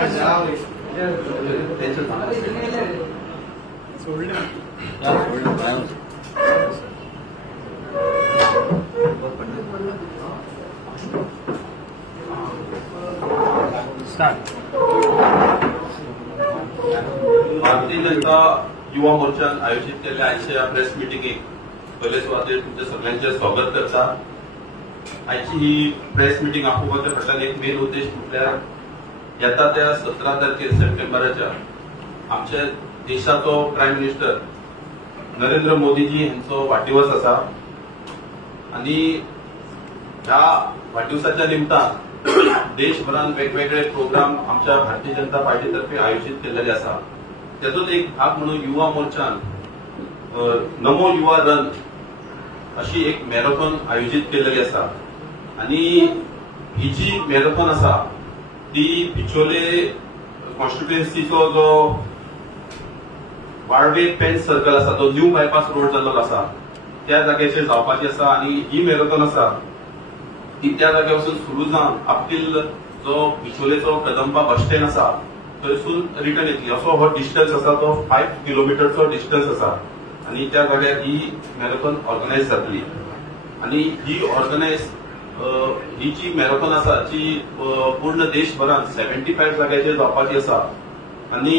भारतीय जनता युवा मोर्चान आयोजित केल्ल्या आयच्या प्रेस मिटिंगेक पयले सुवातेर तुमच्या सगळ्यांचे स्वागत करता। आयची ही प्रेस मिटिंग आपोवपाच्या फाटल्यान एक मेन उद्देश म्हटल्यार येता त्या 17 तारखेर सप्टेंबराच्या आमच्या देशाचो प्रायम मिनिस्टर नरेंद्र मोदीजी यांचो वाडदिवस आसा आणि ह्या वाडदिवसाच्या निमतान देशभरात वेगवेगळे प्रोग्राम आमच्या भारतीय जनता पार्टी तर्फे आयोजित केलेले आसा। त्याचोच एक भाग म्हणून युवा मोर्चान नमो युवा रन अशी एक मॅरेथॉन आयोजित केलेली आसा आणि ही जी मॅरेथॉन आसा ती बिचोले कॉन्स्टिट्युएन्सीचो जो वाळवे पेन सर्कल आसा तो न्यू बायपास रोड जाल्लो आसा त्या जाग्याचेर जावपाची आसा आणि ही मॅरेथॉन आसा ती त्या जाग्यावरसून सुरू जावन आपटील जो बिचोलेचो कदंबा बस स्टँड आसा थंयसून रिटर्न येतली असो हो डिस्टन्स आसा तो 5 किलोमीटरचो डिस्टन्स आसा आणि त्या जाग्यार ही मॅरेथॉन ऑर्गनायज जातली आणि ही जी मॅरेथॉन आसा ती पूर्ण देशभरात 75 जाग्याचेर जावपाची आसा आणि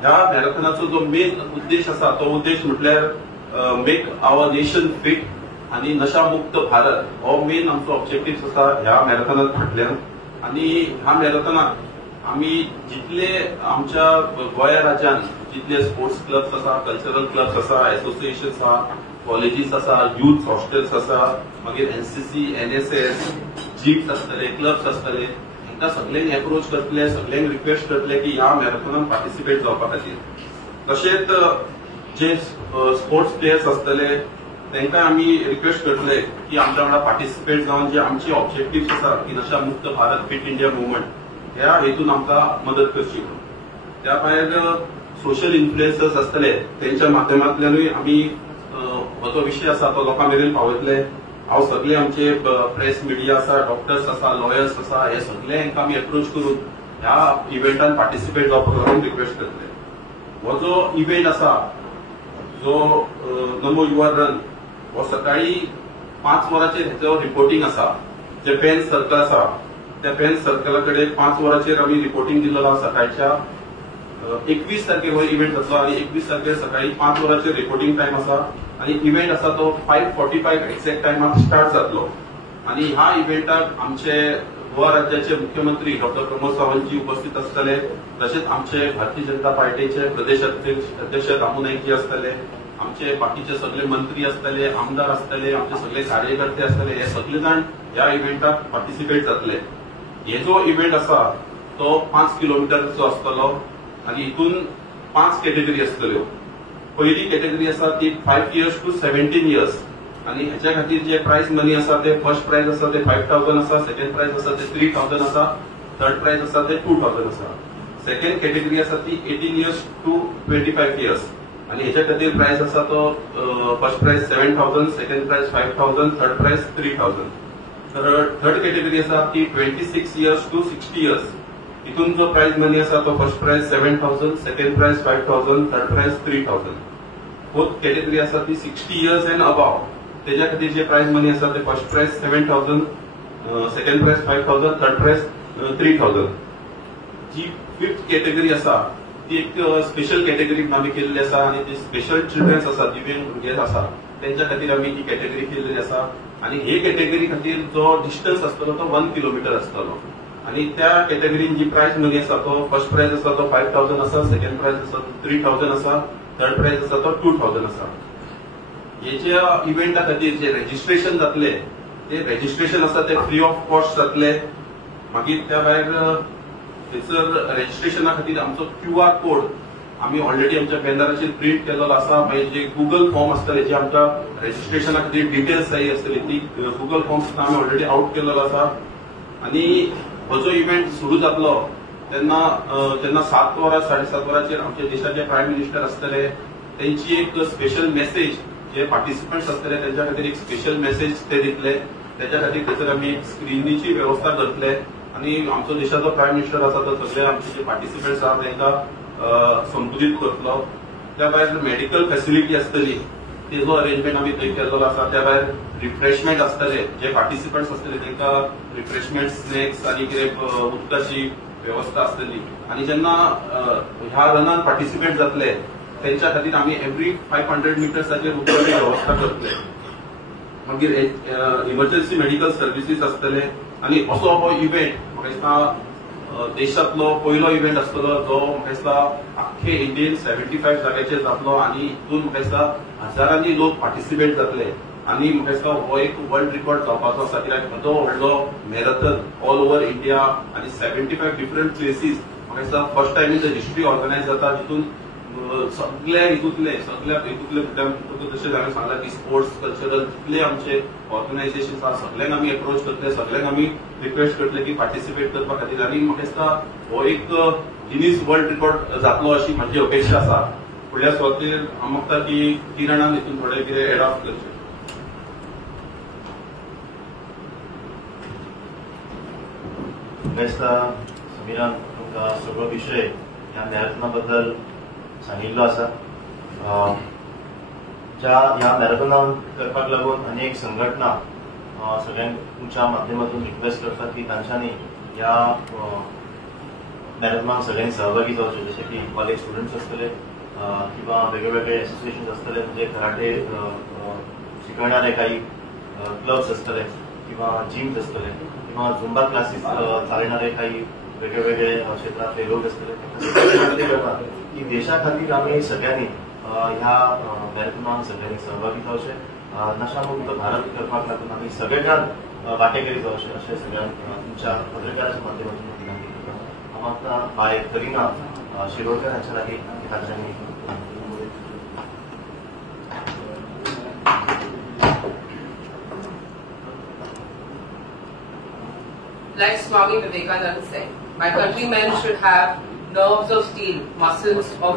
ह्या मॅरेथॉनाचो जो मेन उद्देश आसा तो उद्देश म्हटल्यार मेक आवर नेशन फिट आणि नशामुक्त भारत हो मेन आमचो ऑब्जेक्टिव्ह आसा ह्या मॅरेथॉनात फाटल्यान। आणि ह्या मॅरेथॉनात आम्ही जितले आमच्या गोंया राज्यात जितले स्पोर्ट्स क्लब्स आसा, कल्चरल क्लब्स आसा, एसोसिएशन्स आसा, कॉलेजीस आसा, युथ हॉस्टेल्स आसा, मागीर एनसीसी, एनएसएस, जीप्स आसतले, क्लब्स आसतले, हांकां सगळ्यांक अप्रोच करतले, सगळ्यांक रिक्वेस्ट करतले की ह्या मॅरेथॉनात पार्टिसिपेट जावपा खातीर। तशेंच जे स्पोर्ट्स प्लेयर्स आसतले तांकां आमी रिक्वेस्ट करतले की आमच्या वांगडा पार्टिसिपेट जावन जे आमचे ऑब्जेक्टिव्स आसा की नशामुक्त भारत फिट इंडिया मुवमेंट ह्या हेतून आमकां मदत करची म्हणून। त्या भायर सोशल इन्फ्लुएन्सर्स आसतले त्यांच्या माध्यमांतल्यानूय आमी हो जो विशय आसा तो लोकां मेरेन पावयतले। हांव सगळे आमचे प्रेस मिडिया आसा, डॉक्टर्स आसा, लॉयर्स आसा, हे सगळ्यांक आमी अप्रोच करून ह्या इव्हेंटान पार्टिसिपेट जावपाक लागून रिक्वेस्ट करतले। हो जो इव्हेंट आसा जो नमो युवा रन हो सकाळी 5 वरांचेर हेचो रिपोर्टिंग आसा। जे पेन सर्कल आसा त्या पेन सर्कला कडेन 5 वरांचेर आमी रिपोर्टिंग दिल्लो आसा। सकाळच्या 21 तारखेर हो इव्हेंट जातलो आणि 21 तारखेर सकाळी 5 वरांचेर रिपोर्टिंग टायम आसा आणि इव्हेंट आसा तो 5:45 एक्झॅक्ट टायमार स्टार्ट जातलो। आणि ह्या इव्हेंटाक आमचे गोवा राज्याचे मुख्यमंत्री डॉक्टर प्रमोद सावंतजी उपस्थित आसतले, तशेंच आमचे भारतीय जनता पार्टीचे प्रदेश अध्यक्ष रामू नाईक जी आसतले, आमचे बाकीचे सगळे मंत्री आसतले, आमदार आसतले, आमचे सगळे कार्यकर्ते आसतले, हे सगळे जाण ह्या इव्हेंटाक पार्टिसिपेट जातले। हे जो इव्हेंट आसा तो 5 किलोमीटरचो आसतलो आणि हितून 5 कॅटेगरी आसतल्यो। पहिली कॅटेगरी आसा ती 5 इयर्स टू 17 इयर्स आणि ह्याच्या खातीर जे प्राइज मनी आसा ते फर्स्ट प्राइज आसा ते 5,000 आसा, सेकंड प्राइज आसा ते 3,000 आसा, थर्ड प्राइज आसा ते 2,000 आसा। सेकंड कॅटेगरी आसा ती 18 इयर्स टू 25 इयर्स आणि ह्याच्या खातीर प्राइज आसा तो first prize 7,000, second prize 5,000, third prize 3,000। तर थर्ड कॅटेगरी आसा ती 26 इयर्स टू 60 इयर्स, हितून जो प्राइज मनी आसा तो first prize 7,000, second prize 5,000, third prize 3,000। Fourth category आसा ती 60 इयर्स एंड अबाव, त्याच्या खातीर जे प्राइज मनी आसा ते first prize 7,000, second prize 5,000, third prize 3,000। जी फिफ्थ कॅटेगरी आसा ती एक स्पेशल कॅटेगरी आमी केल्ली आसा आणि ती स्पेशल चिल्ड्रन्स आसा, दिव्यांग भुरगे आसा त्यांच्या खातीर आमी ही कॅटेगरी केल्ली आसा आणि हे कॅटेगरी खातीर जो डिस्टन्स आसतलो तो 1 किलोमीटर आसतलो आणि त्या कॅटेगरीन जी प्राइज मनी आसा तो फर्स्ट प्राइज आसा तो 5,000 आसा, सेकंड प्राइज आसा तो 3,000 आसा, थर्ड प्राइज आसा तो 2,000 आसा। हेच्या इव्हेंटा खातीर जे रजिस्ट्रेशन जातले ते रजिस्ट्रेशन आसा ते फ्री ऑफ कॉस्ट जातले। मागीर त्या भायर थंयसर रजिस्ट्रेशना खातीर आमचो QR कोड आम्ही ऑलरेडी आमच्या बॅनराचेर प्रिंट केलेलो आसा। मागीर जे गुगल फॉर्म आसतले जे आमच्या रजिस्ट्रेशना खातीर डिटेल्स जाय आसतली ती गुगल फॉर्म सुद्धा आम्ही ऑलरेडी आउट केलेलो आसा। आणि हो जो इव्हेंट सुरू जातलो तेन्ना 7 वरां 7:30 वरांचेर आमच्या देशाचे प्रायम मिनिस्टर आसतले, त्यांची एक स्पेशल मेसेज जे पार्टिसिपंट्स आसतले त्यांच्या खातीर एक स्पेशल मेसेज ते दितले। त्याच्या खातीर थंयसर आमी एक स्क्रिनीची व्यवस्था करतले आणि आमचो देशाचो प्रायम मिनिस्टर आसा तो सगळे आमचे जे पार्टिसिपेंट्स आहात तांकां संबोधीत करतलो. त्या भायर मेडिकल फॅसिलिटी आसतली तेजो अरेंजमेंट आमी थंय केल्लो आसा. त्या भायर रिफ्रेशमेंट आसतले, जे पार्टिसिपंट्स आसतले तांकां रिफ्रेशमेंट स्नॅक्स आनी कितें उदकाची व्यवस्था आसतली. आणि जेन्ना ह्या रनान पार्टिसिपेट जातले त्यांच्या खातीर आमी एव्हरी 500 मिटर्साचेर उदकाची व्यवस्था करतले. मागीर इमर्जन्सी मेडिकल सर्विसीस आसतले आणि असो हो इव्हेंट म्हाका दिसता देशांतलो पयलो इव्हेंट आसतलो जो म्हाका दिसता आख्खे इंडियेन 75 जाग्याचेर जातलो आणि हितून म्हाका दिसता हजारांनी लोक पार्टिसिपेट जातले. आणि म्हाका दिसता हो एक वर्ल्ड रिकॉर्ड जावपाचो आसा, कित्याक येदो व्हडलो मॅरेथॉन ऑल ओव्हर इंडिया आणि 75 डिफरंट प्लेसीस म्हाका दिसता first time in the history organise जाता, जितून सगळ्या हितूंतले जशें हांवें सांगलां की स्पोर्ट्स कल्चरल जितले आमचे ऑर्गनायझेशन आसा सगळ्यांक आमी अप्रोच करतले, सगळ्यांक आमी रिक्वेस्ट करतले की पार्टिसिपेट करपा खातीर. आनी म्हाका दिसता हो एक गिनीज वर्ल्ड रिकॉर्ड जातलो अशी म्हजी अपेक्षा आसा. फुडल्या सुवातेर हांव मागता की किरणान हितून थोडे कितें एड ऑफ करचें. समिरान तुमकां सगळो विशय ह्या मॅरेथॉना बद्दल सांगिल्लो आसा. ह्या मॅरेथॉनान करपाक लागून अनेक संघटना सगळ्यांक तुमच्या माध्यमातून रिक्वेस्ट करतात की तांच्यांनी ह्या मॅरेथॉनाक सगळ्यांनी सहभागी जावचे, जसे की कॉलेज स्टुडंट्स आसतले किंवा वेगवेगळे एसोसिएशन आसतले, म्हणजे कराटे शिकवणारे काही क्लब्स आसतले किंवा जिम्स आसतले किंवा झुंबा क्लासेस चालणारे काही वेगवेगळे क्षेत्रातले लोक आसतले. की देशा खातीर आमी सगळ्यांनी ह्या मॅरेथॉनाक सगळ्यांनी सहभागी जावचे, नशामुक्त भारत करपाक लागून आमी सगळ्यांक वांटेकरी जावचे अशें सगळ्यांक तुमच्या पत्रकाराच्या माध्यमातून विनंती करता. हांव आतां बाय करिना शिरोडकर हांच्या लागीं तांच्यांनी Like Swami Vivekananda said, my countrymen should have nerves of steel, muscles of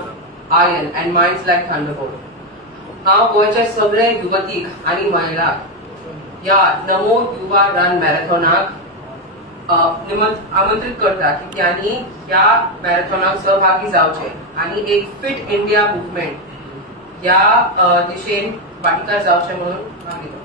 iron, and minds like thunderbolt. हांव गोंयच्या सगळे युवतीक आनी महिलांक ह्या नमो युवा रन मॅरेथॉनाक आमंत्रित करता की त्यांनी ह्या मॅरेथॉनाक सहभागी जावचे आणि एक फिट इंडिया मुवमेंट ह्या दिशेन वांटेकार जावचे म्हणून मागणी करता.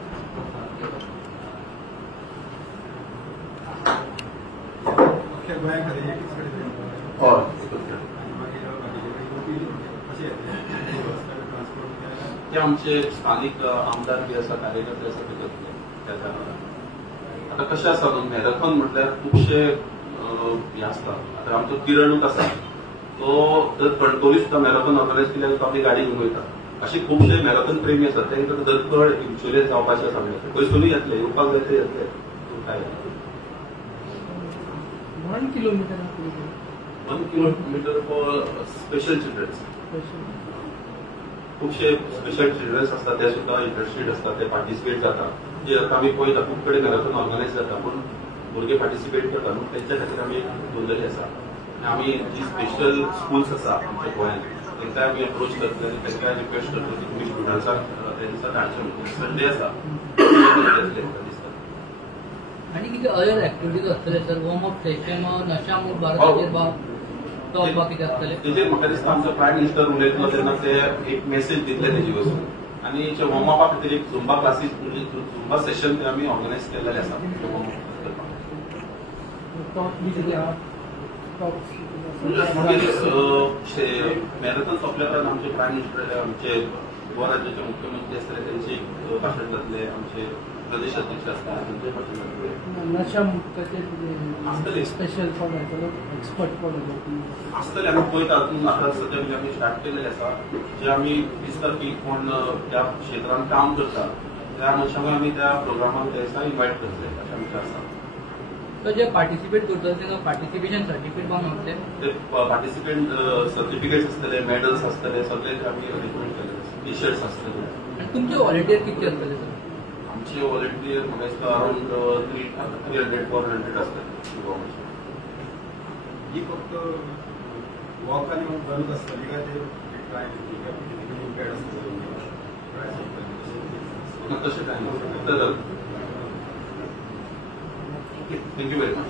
ते आमचे स्थानिक आमदार बी आसा, कार्यकर्ते आसा ते करतले. आता कशें आसा मॅरेथॉन म्हटल्यार खुबशे हे आसता. आता आमचो किरणूच आसा तो जर कणकवली सुद्धा मॅरेथॉन ऑर्गनायज केल्यार तो आपली गाडी घेवन वयता. असे खुबशे मॅरेथॉन प्रेमी आसात, तांकां धडपड इन्शुरन्स जावपाचें आसा. पयसूनय येतले, येवपाक जाय ते येतले. काय 1 kilometre 1 kilometre for special childrens. खुबशे स्पेशल चिल्ड्रन्स असतात ते सुद्धा इंटरेस्टेड असतात, ते पार्टिसिपेट जातात. जे आता आमी पळयता खूब कडेन मॅरेथॉन ऑर्गनायज जाता पूण भुरगे पार्टिसिपेट करता न्हू, तेंच्या खातीर आमी दवरलेली आसा. आमी जी स्पेशल स्कूल्स आसा आमच्या गोंयांत तांकां आमी अप्रोच करतले आनी तांकां रिक्वेस्ट करतले की तुमी स्टुडंट्सांक ते दिसा धाडचे म्हणून. संडे आसा आणि किती अदर ऍक्टिव्हिटीज असतले सर? वॉर्म अप सेशन, नशामुक्त भारताचेर कितें आसतलें? तेजेर म्हाका दिसता आमचो प्रायम मिनिस्टर उलयतलो तेन्ना ते एक मेसेज दितले तेजे वचून. आनी वॉर्म अपा खातीर एक झुंबा क्लासीस म्हणजे झुंबा सेशन ते आमी ऑर्गनायज केल्लेले आसा. मागीर मॅरेथॉन सोंपल्या उपरांत आमचे प्रायम मिनिस्टर आमचे गोवा राज्याचे मुख्यमंत्री आसतले त्यांचे भाशण जातले, आमचे प्रदेश अध्यक्ष आसतले त्यांचे भाशण जातले. नशामुक्ताचे स्पेशल फॉर एक्सपर्ट फॉर आसतले. आमी पळयता आतां सद्या म्हणजे आमी स्टार्ट केल्लेले आसा, जे आमी दिसता की कोण त्या क्षेत्रांत काम करता त्या मनशांक आमी त्या प्रोग्रामाक त्या दिसा इन्वायट करतले अशें आमचें आसा. जे पार्टिसिपेट करतात तांकां पार्टिसिपेशन सर्टिफिकेट पण मेळटलें? ते पार्टिसिपेंट सर्टिफिकेट्स आसतले, मेडल्स आसतले, सगळे ते आमी अरेंजमेंट केलेले. टी शर्ट्स आसतले. आनी तुमचे व्हॉलंटियर कितले आसतले सर? आमचे व्हॉलंटियर म्हाका दिसता अराउंड 300-400 आसतले. ही फक्त वॉक आणि गरज असतली काय ते तशें काय ना. Thank you very much.